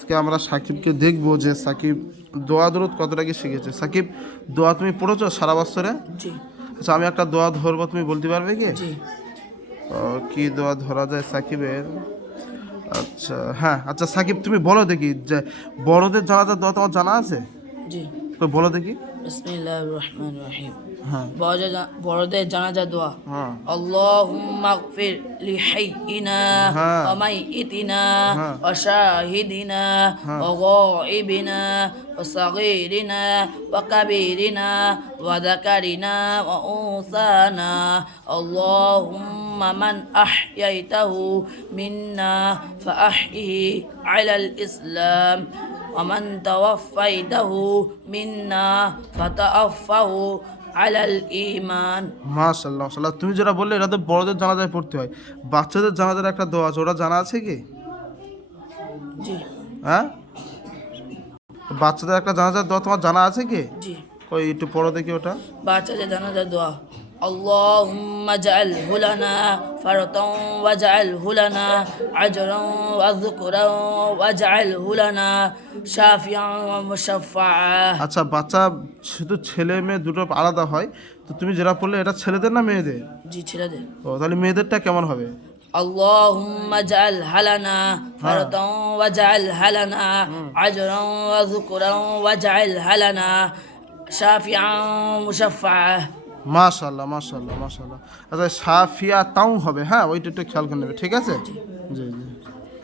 আজকে আমরা সাকিবকে দেখবো যে সাকিব দোয়া দরুদ কতটা কি শিখেছে। সাকিব, দোয়া তুমি পড়েছো সারা বছরে? জি আচ্ছা, আমি একটা দোয়া ধরবো, তুমি বলতে পারবে কি? জি কি দোয়া ধরা যায় সাকিবের? আচ্ছা হ্যাঁ, আচ্ছা সাকিব তুমি বলো দেখি, যে বড়দের জানাজার দোয়া তোমার জানা আছে? জি তো বলো দেখি। বিসমিল্লাহির রহমানির রহিম। হ্যাঁ বড়দের জানাজা দোয়া। হ্যাঁ আল্লাহুম্মা গফির লিহাইয়িনা হ্যাঁ ওয়া মাইয়িতিনা হ্যাঁ ওয়া শাহিদিনা হ্যাঁ ওয়া গায়িবিনা ওয়া সাগীরিনা ওয়া কাবীরিনা ওয়া যাকারিনা ওয়া উনসানা। আল্লাহুম্মা মান আহইয়াইতাহু মিন্না ফাআহইহি আলাল ইসলাম ওয়া মান তাওয়াফাইতাহু মিন্না ফাতাওয়াফাহু আলাল ঈমান। মাশাআল্লাহ মাশাআল্লাহ। তুমি যেটা বললে এটা তো বড়দের জানাজায় পড়তে হয়। বাচ্চাদের জানাজার একটা দোয়া আছে, ওটা জানা আছে কি? জি হ্যাঁ, বাচ্চাদের একটা জানাজার দোয়া তোমার জানা আছে কি? জি ওই একটু পড়ো দেখি ওটা। বাচ্চাদের জানাজা দোয়া। আল্লাহুম্মা জাআলহু লানা ফারতান ওয়াজআলহু লানা আজরান ওয়া যুকরান ওয়াজআলহু লানা শাফিআন ওয়া মুশাফফাআ। আচ্ছা, বাচ্চা শুধু ছেলে মেয়ে দুটো আলাদা হয়, তো তুমি যেটা বললে এটা ছেলেদের না মেয়েদের? জি ছেলেদের। ও তাহলে মেয়েদেরটা কেমন হবে? اللهم اجعلها لنا فردا واجعلها لنا عجرا وذكرا واجعلها لنا شافعا مشفعا. মাশাআল্লাহ মাশাআল্লাহ মাশাআল্লাহ। আচ্ছা, সাফিয়া তাও হবে, হ্যাঁ ওইটা একটু খেয়াল করে নেবে, ঠিক আছে? জি জি।